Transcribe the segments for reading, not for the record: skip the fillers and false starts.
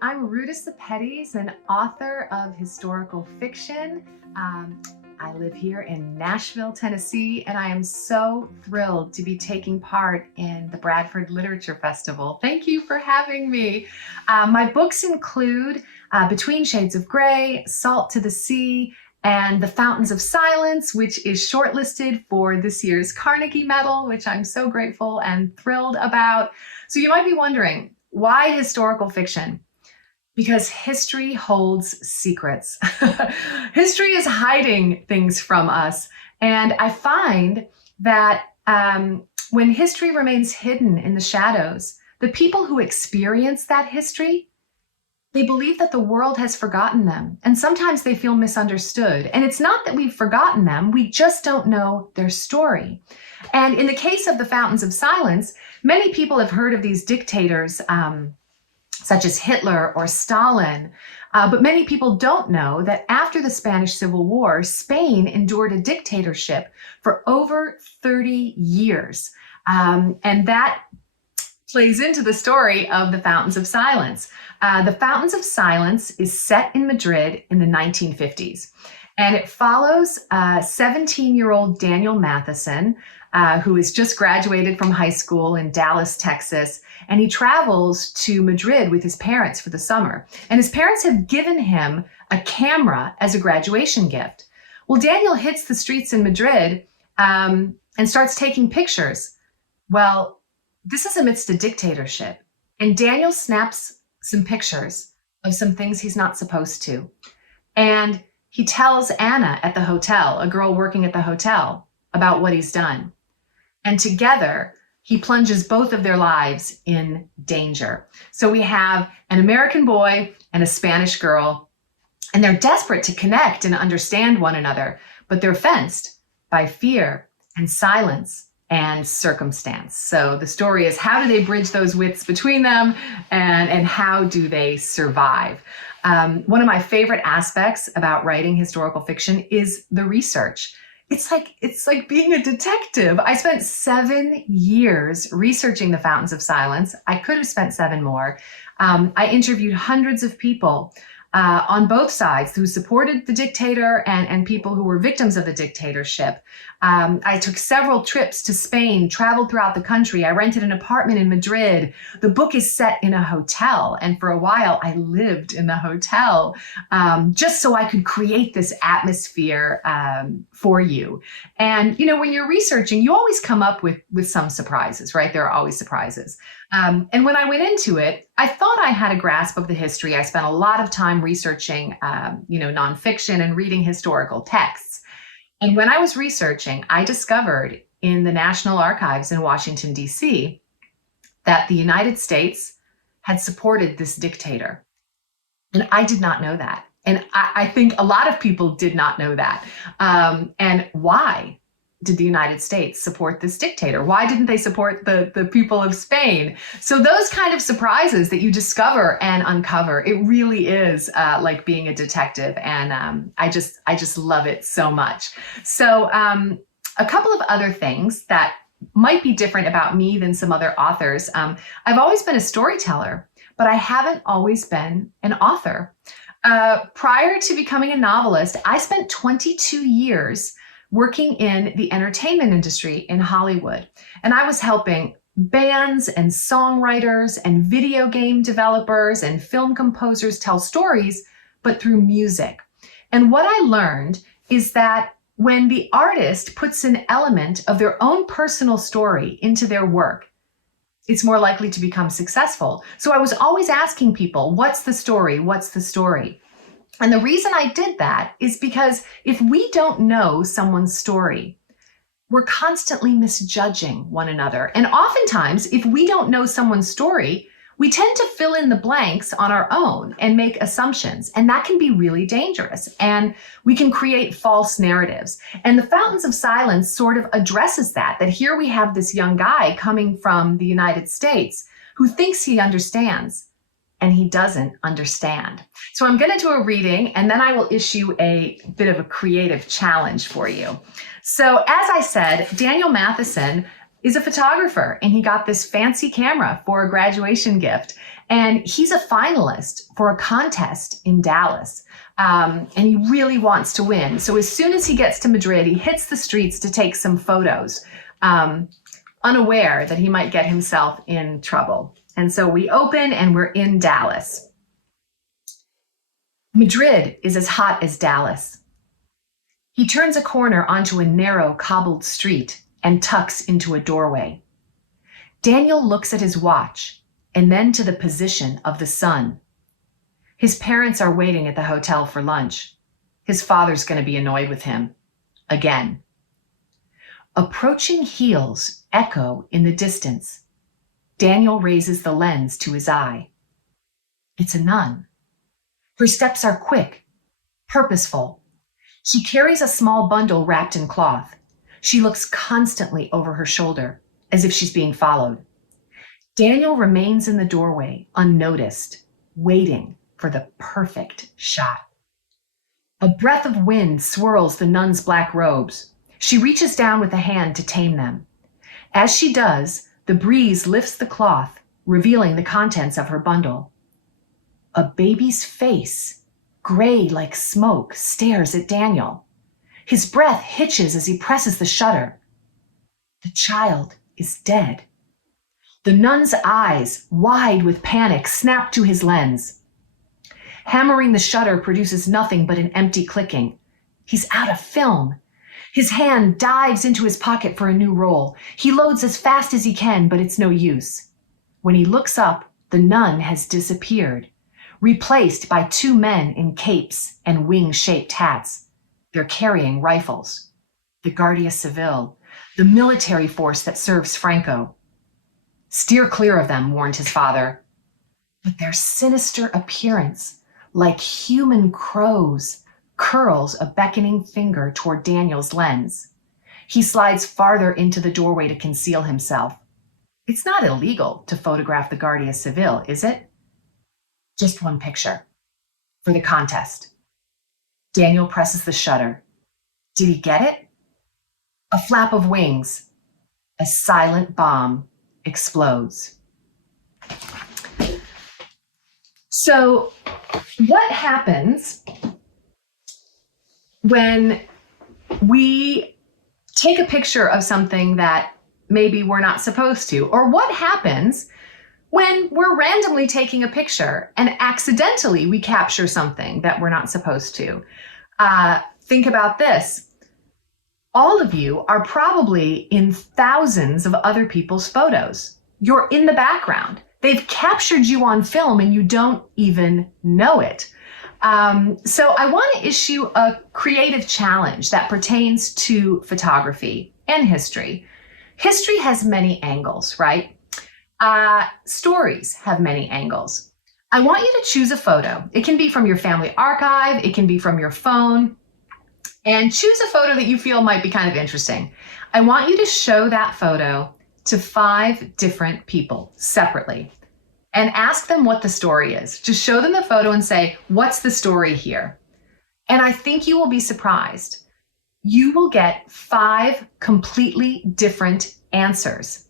I'm Ruta Sepetys, an author of historical fiction. I live here in Nashville, Tennessee, and I am so thrilled to be taking part in the Bradford Literature Festival. Thank you for having me. My books include Between Shades of Grey, Salt to the Sea, and The Fountains of Silence, which is shortlisted for this year's Carnegie Medal, which I'm so grateful and thrilled about. So you might be wondering, why historical fiction? Because history holds secrets. History is hiding things from us. And I find that when history remains hidden in the shadows, the people who experience that history, they believe that the world has forgotten them. And sometimes they feel misunderstood. And it's not that we've forgotten them, we just don't know their story. And in the case of the Fountains of Silence, many people have heard of these dictators, such as Hitler or Stalin. But many people don't know that after the Spanish Civil War, Spain endured a dictatorship for over 30 years. And that plays into the story of the Fountains of Silence. The Fountains of Silence is set in Madrid in the 1950s. And it follows 17-year-old Daniel Matheson, who has just graduated from high school in Dallas, Texas. And he travels to Madrid with his parents for the summer. And his parents have given him a camera as a graduation gift. Well, Daniel hits the streets in Madrid and starts taking pictures. Well, this is amidst a dictatorship. And Daniel snaps some pictures of some things he's not supposed to. And he tells Anna at the hotel, a girl working at the hotel, about what he's done. And together, he plunges both of their lives in danger. So we have an American boy and a Spanish girl, and they're desperate to connect and understand one another, but they're fenced by fear and silence and circumstance. So the story is, how do they bridge those widths between them, and how do they survive? One of my favorite aspects about writing historical fiction is the research. It's like being a detective. I spent 7 years researching the Fountains of Silence. I could have spent 7 more. I interviewed hundreds of people on both sides who supported the dictator and people who were victims of the dictatorship. I took several trips to Spain, traveled throughout the country. I rented an apartment in Madrid. The book is set in a hotel. And for a while, I lived in the hotel just so I could create this atmosphere for you. And, you know, when you're researching, you always come up with some surprises, right? There are always surprises. And when I went into it, I thought I had a grasp of the history. I spent a lot of time researching, nonfiction and reading historical texts. And when I was researching, I discovered in the National Archives in Washington, D.C., that the United States had supported this dictator. And I did not know that. And I think a lot of people did not know that. And why did the United States support this dictator? Why didn't they support the people of Spain? So those kind of surprises that you discover and uncover, it really is like being a detective. And I just love it so much. So a couple of other things that might be different about me than some other authors. I've always been a storyteller, but I haven't always been an author. Prior to becoming a novelist, I spent 22 years working in the entertainment industry in Hollywood. And I was helping bands and songwriters and video game developers and film composers tell stories, but through music. And what I learned is that when the artist puts an element of their own personal story into their work, it's more likely to become successful. So I was always asking people, what's the story? What's the story? And the reason I did that is because if we don't know someone's story, we're constantly misjudging one another. And oftentimes, if we don't know someone's story, we tend to fill in the blanks on our own and make assumptions. And that can be really dangerous. And we can create false narratives. And the Fountains of Silence sort of addresses that here we have this young guy coming from the United States who thinks he understands, and he doesn't understand. So I'm going to do a reading, and then I will issue a bit of a creative challenge for you. So as I said, Daniel Matheson is a photographer, and he got this fancy camera for a graduation gift. And he's a finalist for a contest in Dallas. And he really wants to win. So as soon as he gets to Madrid, he hits the streets to take some photos, unaware that he might get himself in trouble. And so we open and we're in Dallas. Madrid is as hot as Dallas. He turns a corner onto a narrow cobbled street and tucks into a doorway. Daniel looks at his watch and then to the position of the sun. His parents are waiting at the hotel for lunch. His father's going to be annoyed with him. Again. Approaching heels echo in the distance. Daniel raises the lens to his eye. It's a nun. Her steps are quick, purposeful. She carries a small bundle wrapped in cloth. She looks constantly over her shoulder, as if she's being followed. Daniel remains in the doorway, unnoticed, waiting for the perfect shot. A breath of wind swirls the nun's black robes. She reaches down with a hand to tame them. As she does, the breeze lifts the cloth, revealing the contents of her bundle. A baby's face, gray like smoke, stares at Daniel. His breath hitches as he presses the shutter. The child is dead. The nun's eyes, wide with panic, snap to his lens. Hammering the shutter produces nothing but an empty clicking. He's out of film. His hand dives into his pocket for a new roll. He loads as fast as he can, but it's no use. When he looks up, the nun has disappeared, replaced by two men in capes and wing-shaped hats. They're carrying rifles. The Guardia Civil, the military force that serves Franco. Steer clear of them, warned his father. But their sinister appearance, like human crows, curls a beckoning finger toward Daniel's lens. He slides farther into the doorway to conceal himself. It's not illegal to photograph the Guardia Civil, is it? Just one picture. For the contest. Daniel presses the shutter. Did he get it? A flap of wings. A silent bomb explodes. So, what happens when we take a picture of something that maybe we're not supposed to? Or what happens when we're randomly taking a picture and accidentally we capture something that we're not supposed to? Think about this. All of you are probably in thousands of other people's photos. You're in the background. They've captured you on film and you don't even know it. So I want to issue a creative challenge that pertains to photography and history. History has many angles, right? Stories have many angles. I want you to choose a photo. It can be from your family archive. It can be from your phone. And choose a photo that you feel might be kind of interesting. I want you to show that photo to 5 different people separately and ask them what the story is. Just show them the photo and say, what's the story here? And I think you will be surprised. You will get 5 completely different answers.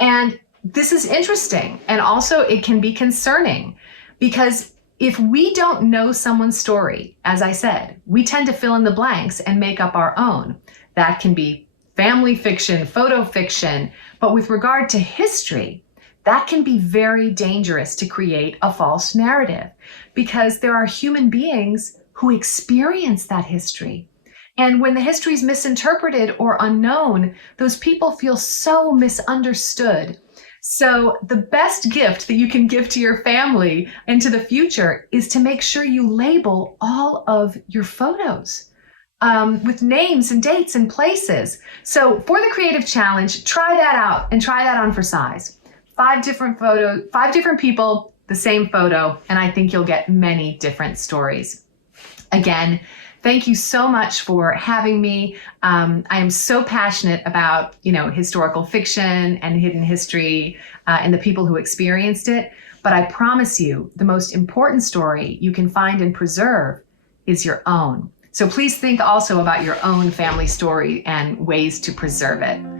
And this is interesting. And also it can be concerning because if we don't know someone's story, as I said, we tend to fill in the blanks and make up our own. That can be family fiction, photo fiction, but with regard to history, that can be very dangerous to create a false narrative because there are human beings who experience that history. And when the history is misinterpreted or unknown, those people feel so misunderstood. So the best gift that you can give to your family into the future is to make sure you label all of your photos with names and dates and places. So for the creative challenge, try that out and try that on for size. 5 different photos, 5 different people, the same photo, and I think you'll get many different stories. Again, thank you so much for having me. I am so passionate about, historical fiction and hidden history and the people who experienced it. But I promise you, the most important story you can find and preserve is your own. So please think also about your own family story and ways to preserve it.